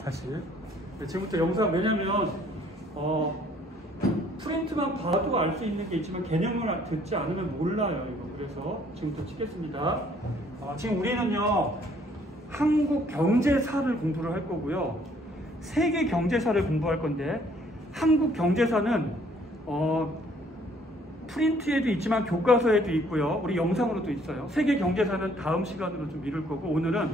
다시. 네, 지금부터 영상, 왜냐면 프린트만 봐도 알 수 있는 게 있지만 개념을 듣지 않으면 몰라요, 이거. 그래서 지금부터 찍겠습니다. 지금 우리는요, 한국 경제사를 공부를 할 거고요, 세계 경제사를 공부할 건데, 한국 경제사는 프린트에도 있지만 교과서에도 있고요, 우리 영상으로도 있어요. 세계 경제사는 다음 시간으로 좀 미룰 거고, 오늘은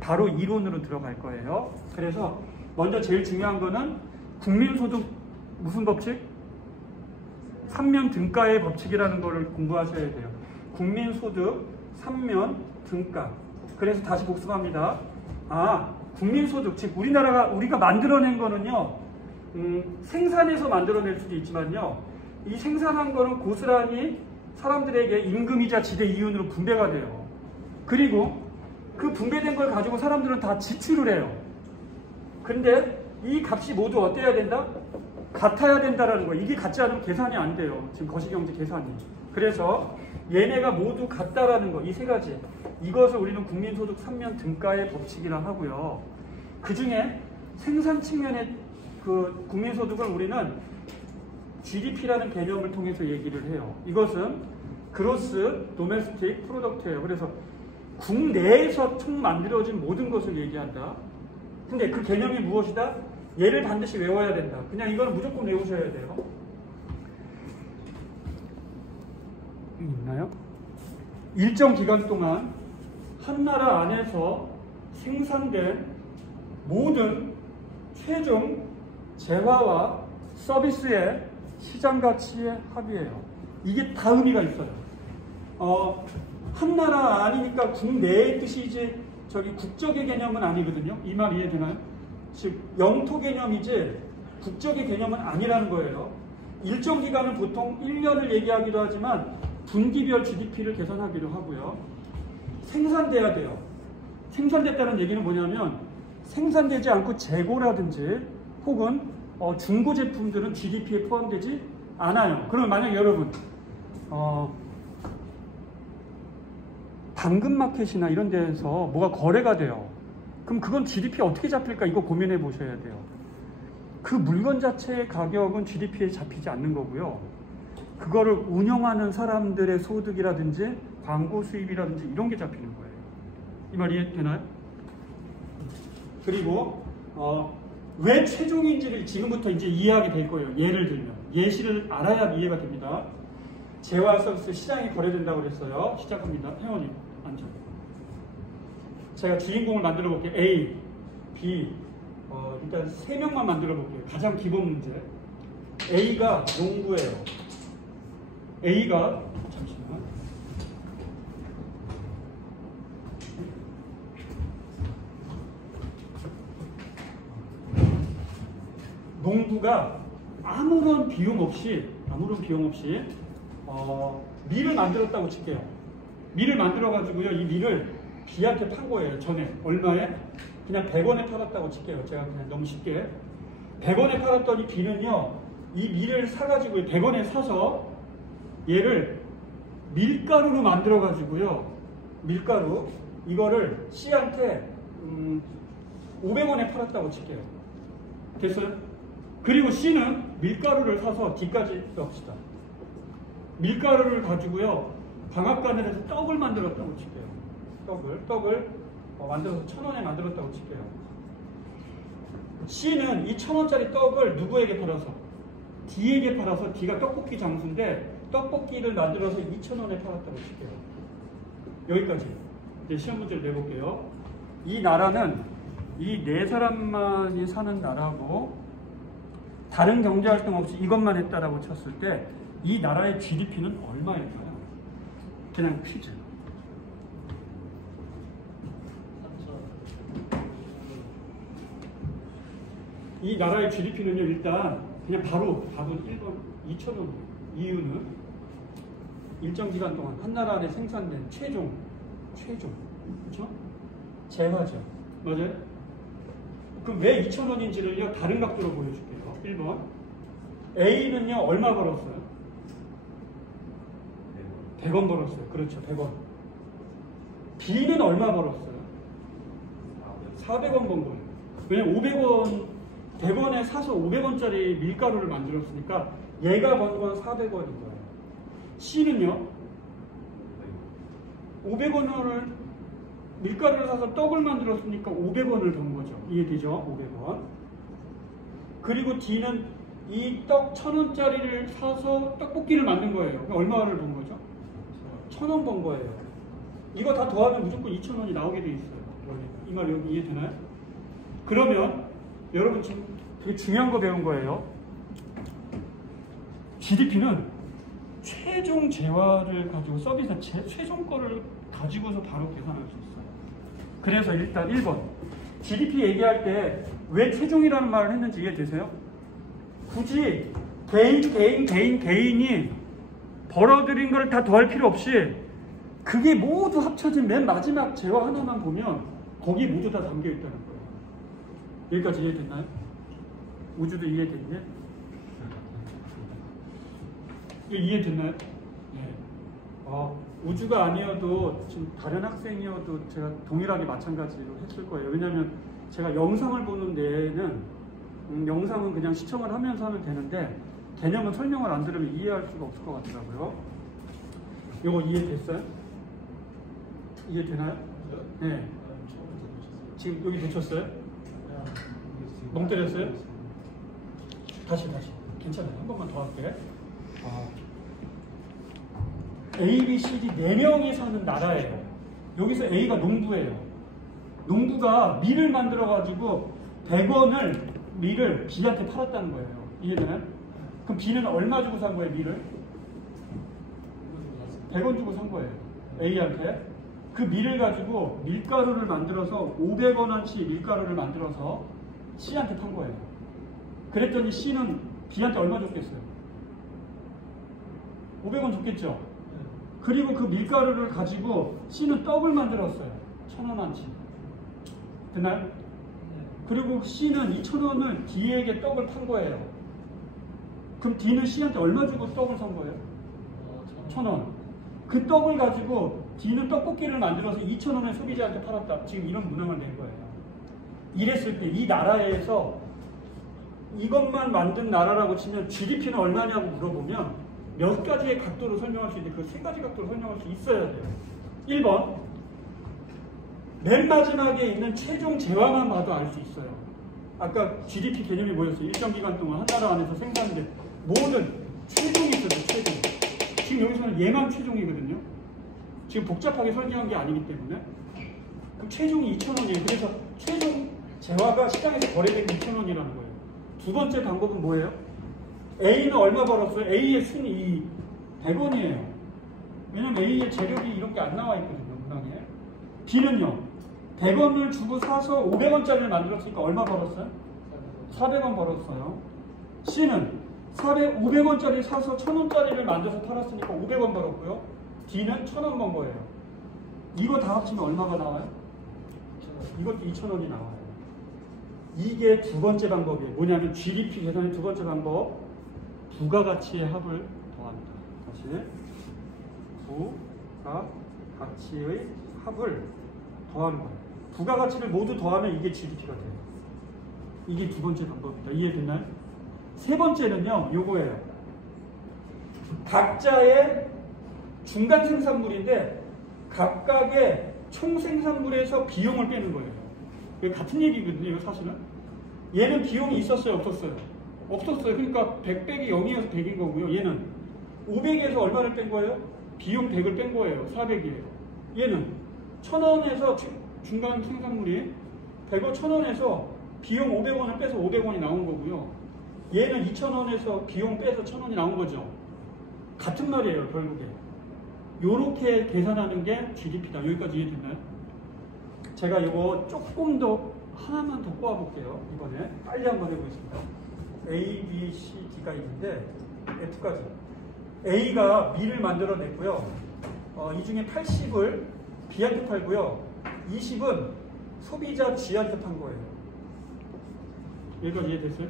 바로 이론으로 들어갈 거예요. 그래서 먼저 제일 중요한 거는 국민소득 무슨 법칙? 3면 등가의 법칙이라는 거를 공부하셔야 돼요. 국민소득 3면 등가. 그래서 다시 복습합니다. 국민소득, 즉 우리가 만들어낸 거는요, 생산해서 만들어낼 수도 있지만요, 이 생산한 거는 고스란히 사람들에게 임금이자 지대 이윤으로 분배가 돼요. 그리고 그 분배된 걸 가지고 사람들은 다 지출을 해요. 근데 이 값이 모두 어때야 된다? 같아야 된다라는 거예요. 이게 같지 않으면 계산이 안 돼요. 지금 거시경제 계산이. 그래서 얘네가 모두 같다라는 거, 이 세 가지. 이것을 우리는 국민소득 3면 등가의 법칙이라 하고요. 그 중에 생산 측면의 그 국민소득을 우리는 GDP라는 개념을 통해서 얘기를 해요. 이것은 그로스 도메스틱 프로덕트예요. 그래서 국내에서 총 만들어진 모든 것을 얘기한다. 근데 그 개념이 무엇이다? 얘를 반드시 외워야 된다. 그냥 이거는 무조건 외우셔야 돼요. 있나요? 일정 기간 동안 한 나라 안에서 생산된 모든 최종 재화와 서비스의 시장 가치의 합이에요. 이게 다 의미가 있어요. 한 나라 아니니까 국내의 뜻이 이제 국적의 개념은 아니거든요. 이 말 이해되나요? 즉 영토 개념이지 국적의 개념은 아니라는 거예요. 일정 기간은 보통 1년을 얘기하기도 하지만 분기별 GDP를 계산하기도 하고요. 생산돼야 돼요. 생산됐다는 얘기는 뭐냐면 생산되지 않고 재고라든지 혹은 중고 제품들은 GDP에 포함되지 않아요. 그러면 만약 여러분 당근마켓이나 이런 데에서 뭐가 거래가 돼요. 그럼 그건 GDP에 어떻게 잡힐까? 이거 고민해 보셔야 돼요. 그 물건 자체의 가격은 GDP에 잡히지 않는 거고요. 그거를 운영하는 사람들의 소득이라든지 광고 수입이라든지 이런 게 잡히는 거예요. 이 말 이해되나요? 그리고 왜 최종인지를 지금부터 이제 이해하게 될 거예요. 예를 들면 예시를 알아야 이해가 됩니다. 재화 서비스 시장이 거래된다고 그랬어요. 시작합니다. 회원님 앉아. 제가 주인공을 만들어 볼게요. A, B, 일단 3명만 만들어 볼게요. 가장 기본 문제. A가 농부예요. A가 잠시만. 농부가 아무런 비용 없이 밀을 만들었다고 칠게요. 밀을 만들어가지고요, 이 밀을 B한테 판 거예요. 전에 얼마에? 그냥 100원에 팔았다고 칠게요. 제가 그냥 너무 쉽게 100원에 팔았더니 B는요, 이 밀을 사가지고 100원에 사서 얘를 밀가루로 만들어가지고요, 밀가루 이거를 C한테 500원에 팔았다고 칠게요. 됐어요? 그리고 C는 밀가루를 사서 D까지 넣읍시다. 밀가루를 가지고요, 방앗간에서 떡을 만들었다고 칠게요. 떡을 만들어서 1,000원에 만들었다고 칠게요. C는 이 1,000원짜리 떡을 누구에게 팔아서? D에게 팔아서, D가 떡볶이 장수인데 떡볶이를 만들어서 2,000원에 팔았다고 칠게요. 여기까지. 이제 시험 문제를 내볼게요. 이 나라는 이 4사람만이 사는 나라고 다른 경제활동 없이 이것만 했다라고 쳤을 때 이 나라의 GDP는 얼마일까요? 그냥 퀴즈. 이 나라의 GDP는요, 일단 그냥 바로 답은 1번 2,000원. 이유는 일정 기간 동안 한 나라 안에 생산된 최종, 그렇죠? 재화죠. 맞아요? 그럼 왜 2,000원인지를요, 다른 각도로 보여줄게요. 1번. A는요, 얼마 벌었어요? 100원 벌었어요. 그렇죠. 100원. B는 얼마 벌었어요? 400원 번 거예요. 왜냐면 500원, 100원에 사서 500원짜리 밀가루를 만들었으니까 얘가 번 건 400원인 거예요. C는요, 500원을 밀가루를 사서 떡을 만들었으니까 500원을 번 거죠. 이해되죠? 500원. 그리고 D는 이 떡 1000원짜리를 사서 떡볶이를 만든 거예요. 그러니까 얼마를 번 거죠? 1000원 번 거예요. 이거 다 더하면 무조건 2000원이 나오게 돼 있어요. 이 말 여기 이해되나요? 그러면 여러분 지금 되게 중요한 거 배운 거예요. GDP는 최종 재화를 가지고 서비스 최종 거를 가지고서 바로 계산할 수 있어요. 그래서 일단 1번 GDP 얘기할 때 왜 최종이라는 말을 했는지 이해되세요? 굳이 개인이 벌어들인 걸 다 더할 필요 없이 그게 모두 합쳐진 맨 마지막 재화 하나만 보면 거기 모두 다 담겨 있다는 거예요. 여기까지 이해됐나요? 우주도 이해됐네? 이해됐나요? 네. 우주가 아니어도 지금 다른 학생이어도 제가 동일하게 마찬가지로 했을 거예요. 왜냐하면 제가 영상을 보는 데에는 영상은 그냥 시청을 하면서 하면 되는데 개념은 설명을 안 들으면 이해할 수가 없을 것 같더라고요. 이거 이해됐어요? 이해되나요? 네. 지금 여기 놓쳤어요? 멍 때렸어요? 다시. 괜찮아요. 한 번만 더 할게. A, B, C, D 4명이 사는 나라예요. 여기서 A가 농부예요. 농부가 밀을 만들어가지고 100원을 밀을 B한테 팔았다는 거예요. 이해되나요? 그럼 B는 얼마 주고 산 거예요, 밀을? 100원 주고 산 거예요. A한테. 그 밀을 가지고 밀가루를 만들어서 500원어치 밀가루를 만들어서 C한테 판 거예요. 그랬더니 C는 B한테 얼마 줬겠어요? 500원 줬겠죠? 그리고 그 밀가루를 가지고 C는 떡을 만들었어요. 1000원어치. 됐나요? 그리고 C는 2000원을 D에게 떡을 판 거예요. 그럼 D는 C한테 얼마 주고 떡을 산 거예요? 1000원. 그 떡을 가지고 D는 떡볶이를 만들어서 2000원에 소비자한테 팔았다. 지금 이런 문항을 낸 거예요. 이랬을 때 이 나라에서 이것만 만든 나라라고 치면 GDP는 얼마냐고 물어보면 몇 가지의 각도로 설명할 수 있는데 그 3가지 각도로 설명할 수 있어야 돼요. 1번 맨 마지막에 있는 최종 재화만 봐도 알 수 있어요. 아까 GDP 개념이 뭐였어요? 일정 기간 동안 한 나라 안에서 생산된 모든 최종이 있어요. 최종. 지금 여기서는 얘만 최종이거든요. 지금 복잡하게 설계한 게 아니기 때문에. 그럼 최종이 2000원이에요. 그래서 최종 재화가 시장에서 거래된 2000원이라는 거예요. 두 번째 방법은 뭐예요? A는 얼마 벌었어요? A의 순이 100원이에요. 왜냐면 A의 재료비 이런 게 안 나와 있거든요. 문항에. B는요. 100원을 주고 사서 500원짜리를 만들었으니까 얼마 벌었어요? 400원 벌었어요. C는 500원짜리 사서 1000원짜리를 만들어서 팔았으니까 500원 벌었고요. D는 1000원 번 거예요. 이거 다 합치면 얼마가 나와요? 이것도 2000원이 나와요. 이게 두 번째 방법이에요. 뭐냐면 GDP 계산의 두 번째 방법. 부가가치의 합을 더한다. 다시. 부가가치의 합을 더하는 거예요. 부가가치를 모두 더하면 이게 GDP가 돼요. 이게 두 번째 방법입니다. 이해됐나요? 세 번째는요, 요거예요. 각자의 중간 생산물인데 각각의 총 생산물에서 비용을 빼는 거예요. 이게 같은 얘기거든요, 이거 사실은. 얘는 비용이 있었어요, 없었어요? 없었어요. 그러니까 100 빼기 0이어서 100인 거고요. 얘는 500에서 얼마를 뺀 거예요? 비용 100을 뺀 거예요. 400이에요. 얘는 1000원에서 중간 생산물이 100원 1000원에서 비용 500원을 빼서 500원이 나온 거고요. 얘는 2000원에서 비용 빼서 1000원이 나온 거죠. 같은 말이에요, 결국에. 요렇게 계산하는 게 GDP다. 여기까지 이해됐나요? 제가 이거 조금 더 하나만 더 꼬아볼게요. 이번에 빨리 한번 해보겠습니다. A, B, C, D가 있는데 F까지. A가 B를 만들어냈고요. 이 중에 80을 B한테 팔고요. 20은 소비자 G한테 판 거예요. 여기까지 이해됐어요?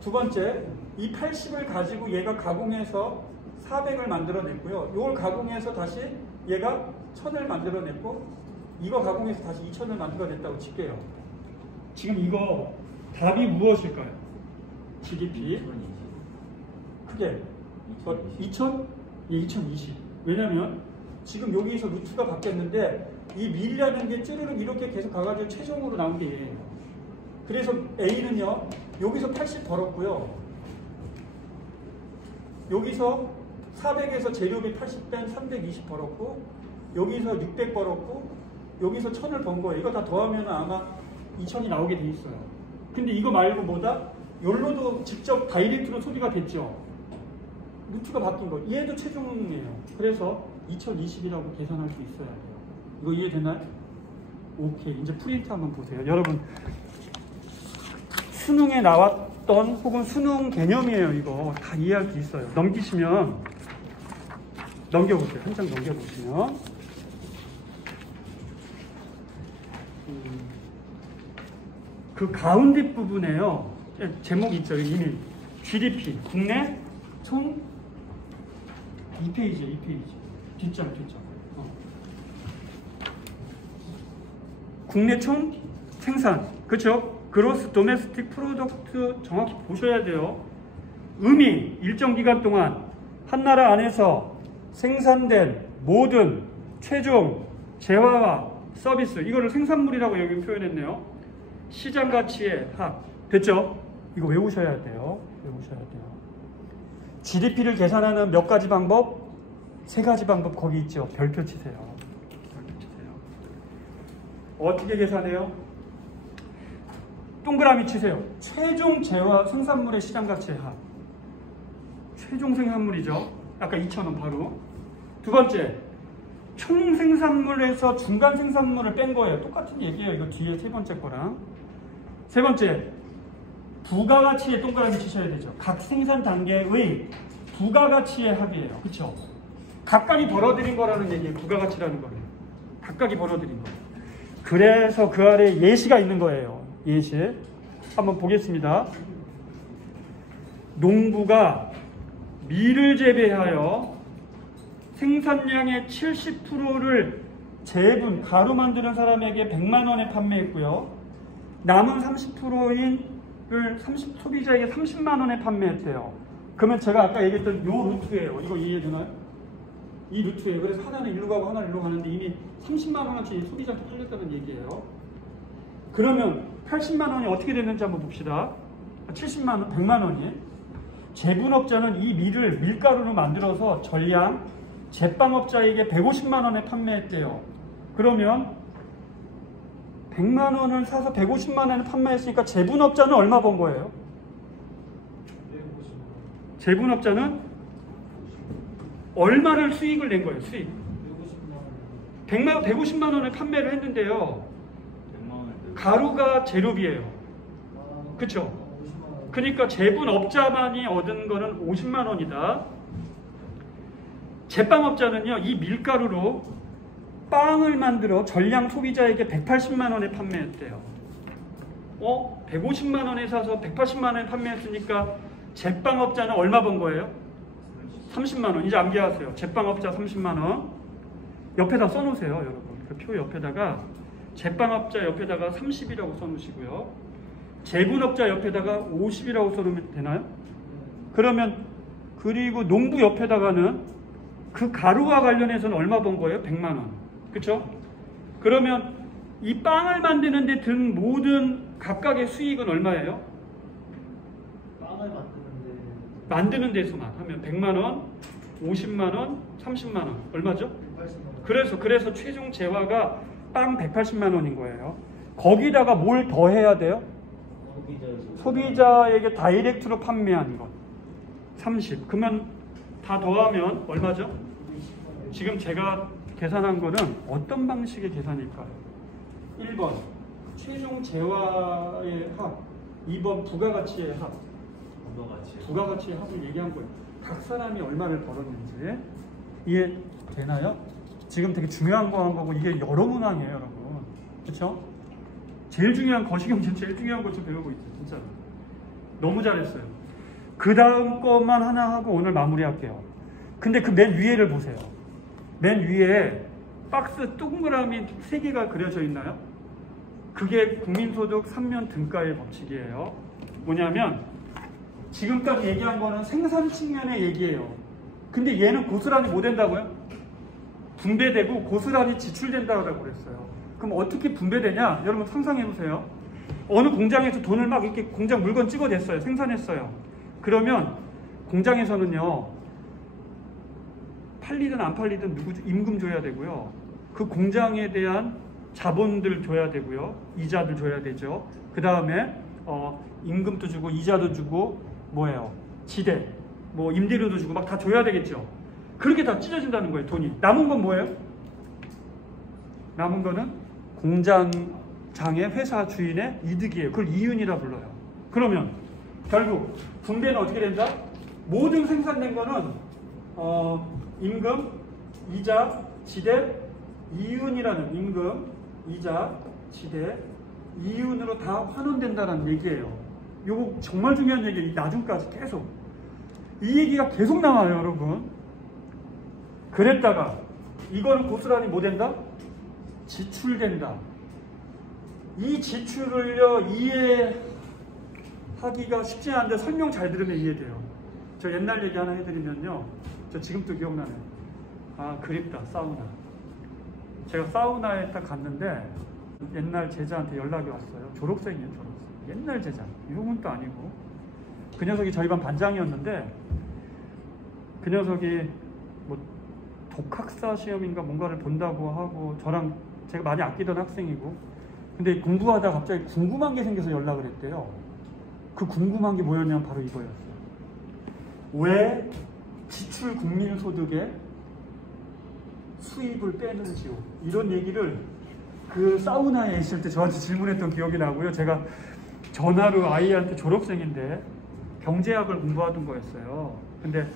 두 번째, 이 80을 가지고 얘가 가공해서 400을 만들어냈고요. 이걸 가공해서 다시 얘가 1000을 만들어냈고 이거 가공해서 다시 2000을 만들어냈다고 칠게요. 지금 이거 답이 무엇일까요? GDP 크게 2020. 왜냐면 지금 여기서 루트가 바뀌었는데 이 밀이라는 게 쭈르륵 이렇게 계속 가가지고 최종으로 나온 게 얘예요. 그래서 A는요 여기서 80 벌었고요, 여기서 400에서 재료비 80 뺀 320 벌었고, 여기서 600 벌었고, 여기서 1000을 번 거예요. 이거 다 더하면 아마 2000이 나오게 돼 있어요. 근데 이거 말고 뭐다? 열로도 직접 다이렉트로 소비가 됐죠. 루트가 바뀐 거. 얘도 최종이에요. 그래서 2020이라고 계산할 수 있어야 돼요. 이거 이해되나요? 오케이. 이제 프린트 한번 보세요. 여러분, 수능에 나왔던 혹은 수능 개념이에요. 이거 다 이해할 수 있어요. 넘기시면, 넘겨보세요. 한 장 넘겨보시면 그 가운데 부분에요. 제목이 있죠. 이미 GDP 국내 총 2페이지에 2페이지 뒷장. 국내 총 생산, 그렇죠? 그로스 도메스틱 프로덕트 정확히 보셔야 돼요. 의미 일정 기간 동안 한 나라 안에서 생산된 모든 최종 재화와 서비스, 이거를 생산물이라고 여기 표현했네요. 시장 가치의 합. 됐죠? 이거 외우셔야 돼요. 외우셔야 돼요. GDP를 계산하는 몇 가지 방법? 3가지 방법 거기 있죠. 별표 치세요. 별표 치세요. 어떻게 계산해요? 동그라미 치세요. 최종 재화 생산물의 시장 가치의 합. 최종 생산물이죠. 아까 2,000원 바로. 두 번째, 총 생산물에서 중간 생산물을 뺀 거예요. 똑같은 얘기예요. 이거 뒤에 세 번째 거랑. 세 번째, 부가가치에 동그라미 치셔야 되죠. 각 생산 단계의 부가가치의 합이에요. 그렇죠? 각각이 벌어들인 거라는 얘기예요. 부가가치라는 거예요. 각각이 벌어들인 거예요. 그래서 그 아래 예시가 있는 거예요. 예시. 한번 보겠습니다. 농부가 밀을 재배하여 생산량의 70%를 제분, 가루 만드는 사람에게 100만 원에 판매했고요. 남은 30%를 소비자에게 30만 원에 판매했대요. 그러면 제가 아까 얘기했던 요 루트예요. 이거 이해되나요? 이 루트예요. 그래서 하나는 일로 가고 하나는 일로 가는데 이미 30만 원어치 소비자한테 팔렸다는 얘기예요. 그러면 80만 원이 어떻게 됐는지 한번 봅시다. 70만 원, 100만 원이. 제분업자는 이 밀을 밀가루로 만들어서 전량 제빵업자에게 150만 원에 판매했대요. 그러면 100만 원을 사서 150만 원에 판매했으니까 제분업자는 얼마 번 거예요? 제분업자는 얼마를 수익을 낸 거예요? 수익 150만 원에 판매를 했는데요. 가루가 재료비예요. 그렇죠? 그러니까 제분업자만이 얻은 거는 50만 원이다. 제빵업자는요, 이 밀가루로 빵을 만들어 전량 소비자에게 180만 원에 판매했대요. 150만 원에 사서 180만 원에 판매했으니까 제빵업자는 얼마 번 거예요? 30만 원. 이제 암기하세요. 제빵업자 30만 원. 옆에다 써놓으세요, 여러분. 그 표 옆에다가 제빵업자 옆에다가 30이라고 써놓으시고요. 제분업자 옆에다가 50이라고 써놓으면 되나요? 그러면 그리고 농부 옆에다가는 그 가루와 관련해서는 얼마 번 거예요? 100만 원. 그렇죠? 그러면 이 빵을 만드는 데 든 모든 각각의 수익은 얼마예요? 빵을 만드는 데서만 하면 100만 원, 50만 원, 30만 원. 얼마죠? 180만 원. 그래서 최종 재화가 빵 180만 원인 거예요. 거기다가 뭘 더 해야 돼요? 소비자에게 다이렉트로 판매한 것 30. 그러면 다 더하면 얼마죠? 지금 제가 계산한 거는 어떤 방식의 계산일까요? 1번 최종 재화의 합, 2번 부가가치의 합. 부가가치의 합을 얘기한 거예요. 각 사람이 얼마를 벌었는지 이해되나요? 지금 되게 중요한 거 한 거고 이게 여러 문항이에요, 여러분. 그렇죠? 제일 중요한 거시경제 제일 중요한 걸 좀 배우고 있어요, 진짜. 너무 잘했어요. 그 다음 것만 하나 하고 오늘 마무리할게요. 근데 그 맨 위에를 보세요. 맨 위에 박스 동그라미 3개가 그려져 있나요? 그게 국민소득 3면 등가의 법칙이에요. 뭐냐면 지금까지 얘기한 거는 생산 측면의 얘기예요. 근데 얘는 고스란히 뭐 된다고요? 분배되고 고스란히 지출된다고 그랬어요. 그럼 어떻게 분배되냐? 여러분 상상해 보세요. 어느 공장에서 돈을 막 이렇게 공장 물건 찍어냈어요. 생산했어요. 그러면 공장에서는요, 팔리든 안 팔리든 누구 임금 줘야 되고요. 그 공장에 대한 자본들 줘야 되고요. 이자들 줘야 되죠. 그 다음에 임금도 주고 이자도 주고 뭐예요? 지대, 뭐 임대료도 주고 막 다 줘야 되겠죠. 그렇게 다 찢어진다는 거예요. 돈이. 남은 건 뭐예요? 남은 거는 공장장의 회사 주인의 이득이에요. 그걸 이윤이라 불러요. 그러면 결국 분배는 어떻게 된다? 모든 생산된 거는 임금, 이자, 지대, 이윤이라는 임금, 이자, 지대, 이윤으로 다 환원된다는 얘기예요. 요거 정말 중요한 얘기예요. 나중까지 계속. 이 얘기가 계속 나와요, 여러분. 그랬다가 이거는 고스란히 뭐 된다? 지출된다. 이 지출을요, 이해하기가 쉽지 않은데 설명 잘 들으면 이해돼요. 저 옛날 얘기 하나 해드리면요. 저 지금도 기억나네요. 아, 그립다, 사우나. 제가 사우나에 딱 갔는데 옛날 제자한테 연락이 왔어요. 졸업생이에요, 졸업생. 옛날 제자. 이런건 또 아니고. 그 녀석이 저희 반 반장이었는데 그 녀석이 뭐 독학사 시험인가 뭔가를 본다고 하고 저랑 제가 많이 아끼던 학생이고 근데 공부하다가 갑자기 궁금한 게 생겨서 연락을 했대요. 그 궁금한 게 뭐였냐면 바로 이거였어요. 왜 지출 국민소득에 수입을 빼는지요. 이런 얘기를 그 사우나에 있을 때 저한테 질문했던 기억이 나고요. 제가 전화로 아이한테 졸업생인데 경제학을 공부하던 거였어요. 근데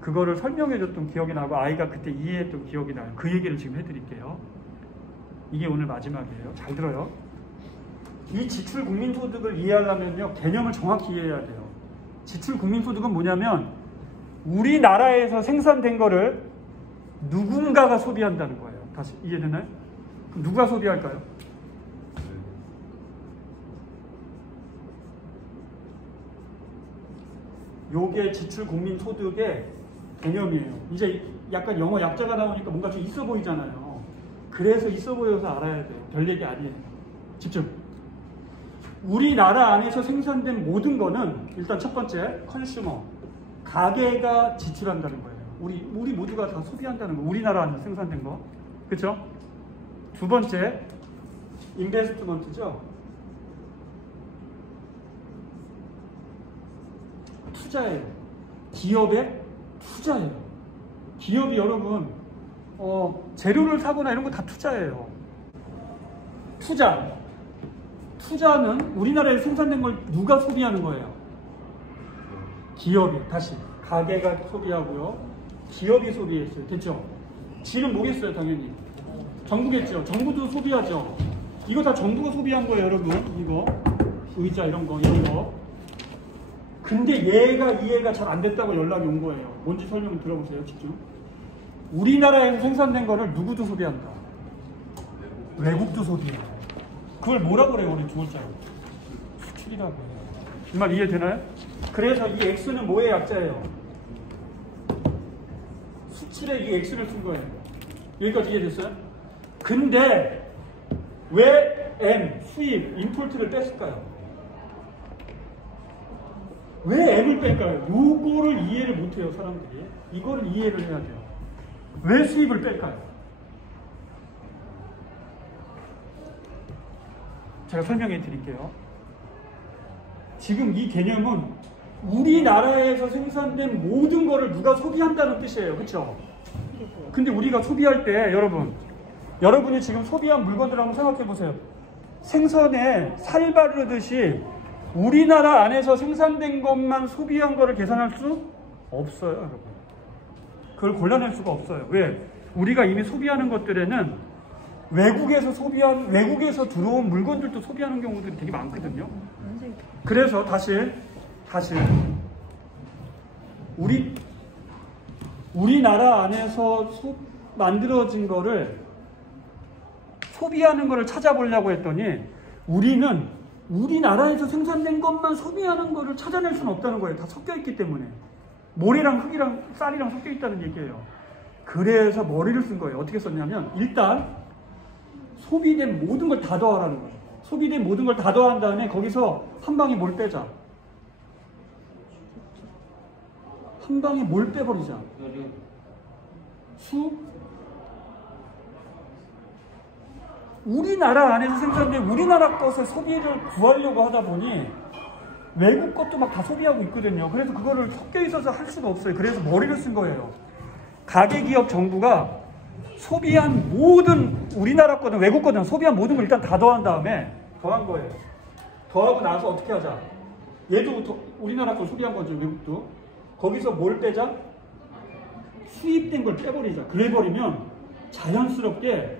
그거를 설명해줬던 기억이 나고 아이가 그때 이해했던 기억이 나요. 그 얘기를 지금 해드릴게요. 이게 오늘 마지막이에요. 잘 들어요. 이 지출 국민소득을 이해하려면요, 개념을 정확히 이해해야 돼요. 지출 국민소득은 뭐냐면 우리나라에서 생산된 거를 누군가가 소비한다는 거예요. 다시 이해되나요? 그럼 누가 소비할까요? 요게 지출 국민소득의 개념이에요. 이제 약간 영어 약자가 나오니까 뭔가 좀 있어 보이잖아요. 그래서 있어 보여서 알아야 돼요. 별 얘기 아니에요. 집중. 우리나라 안에서 생산된 모든 거는 일단 첫 번째 컨슈머, 가게가 지출한다는 거예요. 우리 모두가 다 소비한다는 거. 우리나라 안에서 생산된 거. 그렇죠? 두 번째 인베스트먼트죠. 투자예요. 기업의 투자예요. 기업이 여러분 재료를 사거나 이런 거 다 투자예요. 투자는 우리나라에 생산된 걸 누가 소비하는 거예요? 기업이. 다시 가게가 소비하고요. 기업이 소비했어요. 됐죠? 지는 뭐겠어요? 당연히 정부겠죠. 정부도 소비하죠. 이거 다 정부가 소비한 거예요, 여러분. 이거 의자 이런 거. 근데 얘가 이해가 잘 안 됐다고 연락이 온 거예요. 뭔지 설명 들어보세요. 집중. 우리나라에서 생산된 거를 누구도 소비한다. 외국도 소비해요. 그걸 뭐라고 그래요? 우리 두 글자로. 수출이라고 해요. 이 말 이해되나요? 그래서 이 X는 뭐의 약자예요? 수출에 이 X를 쓴 거예요. 여기까지 이해됐어요? 근데 왜 M, 수입, 임포트를 뺐을까요? 왜 M을 뺄까요? 요거를 이해를 못해요, 사람들이. 이거를 이해를 해야 돼요. 왜 수입을 뺄까요? 제가 설명해 드릴게요. 지금 이 개념은 우리나라에서 생산된 모든 거를 누가 소비한다는 뜻이에요. 그렇죠? 근데 우리가 소비할 때 여러분이 지금 소비한 물건들 한번 생각해 보세요. 생선에 살 바르듯이 우리나라 안에서 생산된 것만 소비한 거를 계산할 수 없어요, 여러분. 그걸 골라낼 수가 없어요. 왜? 우리가 이미 소비하는 것들에는 외국에서 들어온 물건들도 소비하는 경우들이 되게 많거든요. 그래서 다시 우리나라 안에서 만들어진 거를 소비하는 거를 찾아보려고 했더니 우리는 우리나라에서 생산된 것만 소비하는 거를 찾아낼 수는 없다는 거예요. 다 섞여 있기 때문에. 모래랑 흙이랑 쌀이랑 섞여 있다는 얘기예요. 그래서 머리를 쓴 거예요. 어떻게 썼냐면 일단 소비된 모든 걸 다 더하라는 거예요. 소비된 모든 걸 다 더한 다음에 거기서 한 방에 뭘 빼자. 한 방에 뭘 빼버리자. 우리나라 안에서 생산된 우리나라 것을 소비를 구하려고 하다 보니 외국 것도 막 다 소비하고 있거든요. 그래서 그거를 섞여 있어서 할 수가 없어요. 그래서 머리를 쓴 거예요. 가계기업 정부가 소비한 모든 우리나라 거든 외국 거든 소비한 모든 걸 일단 다 더한 다음에 더한 거예요. 더하고 나서 어떻게 하자. 얘도 우리나라 거 소비한 거죠. 외국도. 거기서 뭘 빼자? 수입된 걸 빼버리자. 그래버리면 자연스럽게